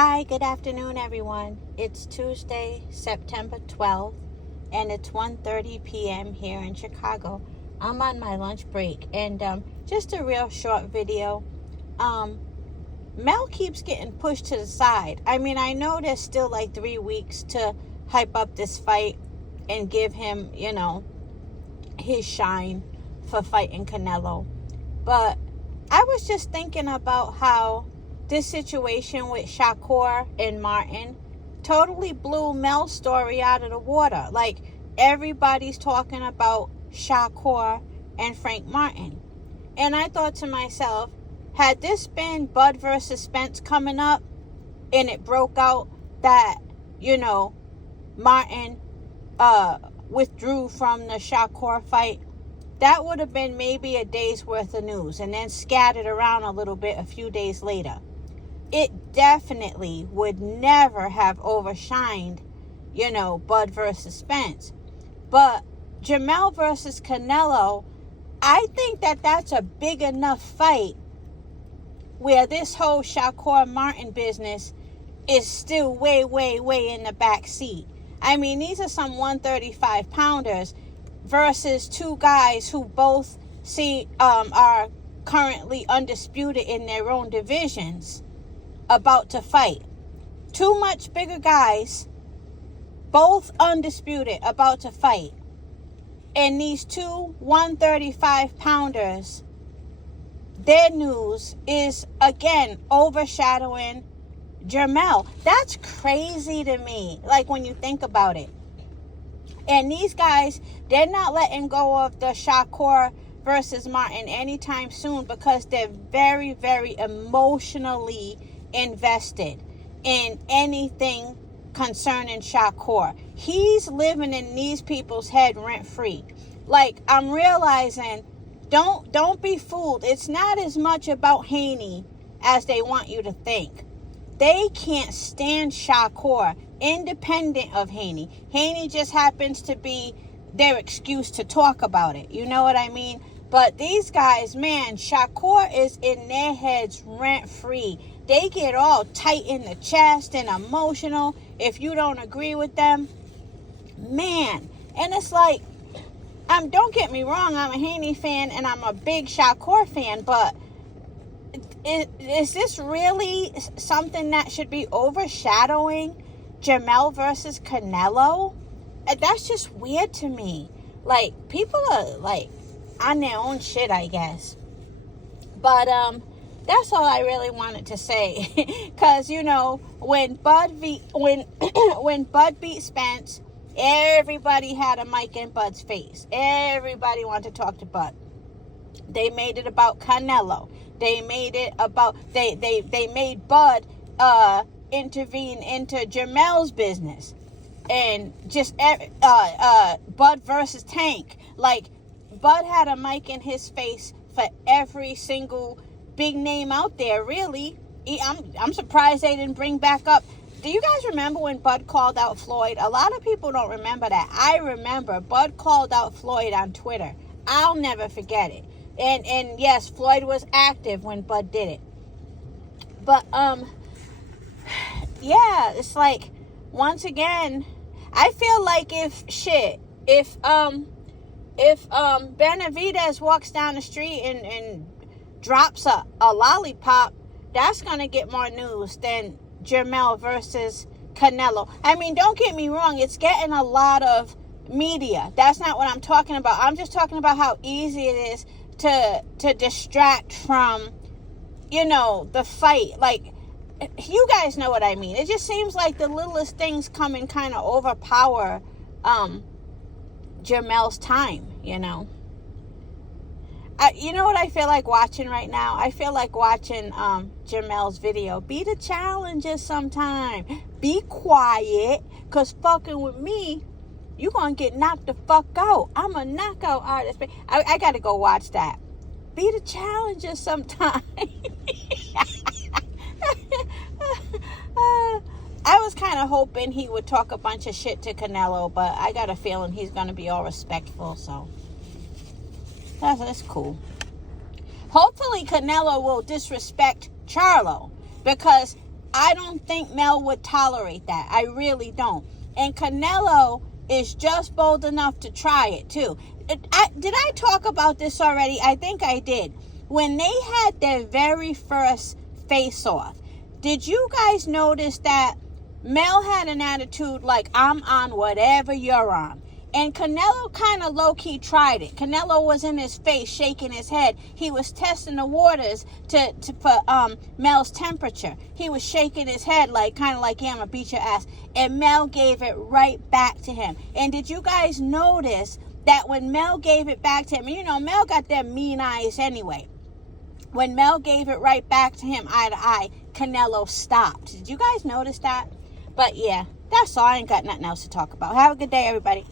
Hi, good afternoon, everyone. It's Tuesday, September 12th, and it's 1:30 p.m. here in Chicago. I'm on my lunch break, and just a real short video. Mel keeps getting pushed to the side. I mean, I know there's still like 3 weeks to hype up this fight and give him, his shine for fighting Canelo. But I was just thinking about how this situation with Shakur and Martin totally blew Mel's story out of the water. Like, everybody's talking about Shakur and Frank Martin. And I thought to myself, had this been Bud versus Spence coming up and it broke out that, Martin withdrew from the Shakur fight, that would have been maybe a day's worth of news and then scattered around a little bit a few days later. It definitely would never have overshined, Bud versus Spence. But Jamel versus Canelo, I think that's a big enough fight where this whole Shakur Martin business is still way, way, way in the back seat. I mean, these are some 135 pounders versus two guys who both are currently undisputed in their own divisions, about to fight. Two much bigger guys, both undisputed, about to fight. And these two 135 pounders, their news is again overshadowing Jermell. That's crazy to me, like when you think about it. And these guys, they're not letting go of the Shakur versus Martin anytime soon because they're very, very emotionally invested in anything concerning Shakur. He's living in these people's head rent free. Like, I'm realizing, don't be fooled. It's not as much about Haney as they want you to think. They can't stand Shakur, independent of Haney. Haney just happens to be their excuse to talk about it. You know what I mean? But these guys, man, Shakur is in their heads rent free. They get all tight in the chest and emotional if you don't agree with them. Man, and it's like, don't get me wrong, I'm a Haney fan and I'm a big Shakur fan, but is this really something that should be overshadowing Jamel versus Canelo? That's just weird to me. Like, people are like on their own shit, I guess. But that's all I really wanted to say. Cause when Bud beat Spence, everybody had a mic in Bud's face. Everybody wanted to talk to Bud. They made it about Canelo. They made it about they made Bud intervene into Jamel's business, and just Bud versus Tank. Like, Bud had a mic in his face for every single big name out there. Really, I'm surprised they didn't bring back up. Do you guys remember when Bud called out Floyd? A lot of people don't remember that. I remember Bud called out Floyd on Twitter. I'll never forget it. And yes, Floyd was active when Bud did it. But yeah, it's like, once again, I feel like if Benavidez walks down the street and drops a lollipop, that's gonna get more news than Jermell versus Canelo. I mean, don't get me wrong, it's getting a lot of media. That's not what I'm talking about. I'm just talking about how easy it is to distract from, the fight. Like, you guys know what I mean. It just seems like the littlest things come and kind of overpower Jermel's time, You know what I feel like watching right now? I feel like watching Jermel's video. Be the challenger sometime. Be quiet, because fucking with me, you gonna get knocked the fuck out. I'm a knockout artist. I gotta go watch that. Be the challenger sometime. I was kind of hoping he would talk a bunch of shit to Canelo, but I got a feeling he's gonna be all respectful, so that's cool. Hopefully Canelo will disrespect Charlo, because I don't think Mel would tolerate that. I really don't. And Canelo is just bold enough to try it too. Did I talk about this already? I think I did. When they had their very first face-off, did you guys notice that Mel had an attitude like, I'm on whatever you're on? And Canelo kind of low-key tried it. Canelo was in his face, shaking his head. He was testing the waters for Mel's temperature. He was shaking his head like, kind of like, yeah, I'm going to beat your ass. And Mel gave it right back to him. And did you guys notice that when Mel gave it back to him, you know, Mel got them mean eyes anyway. When Mel gave it right back to him, eye to eye, Canelo stopped. Did you guys notice that? But yeah, that's all. I ain't got nothing else to talk about. Have a good day, everybody.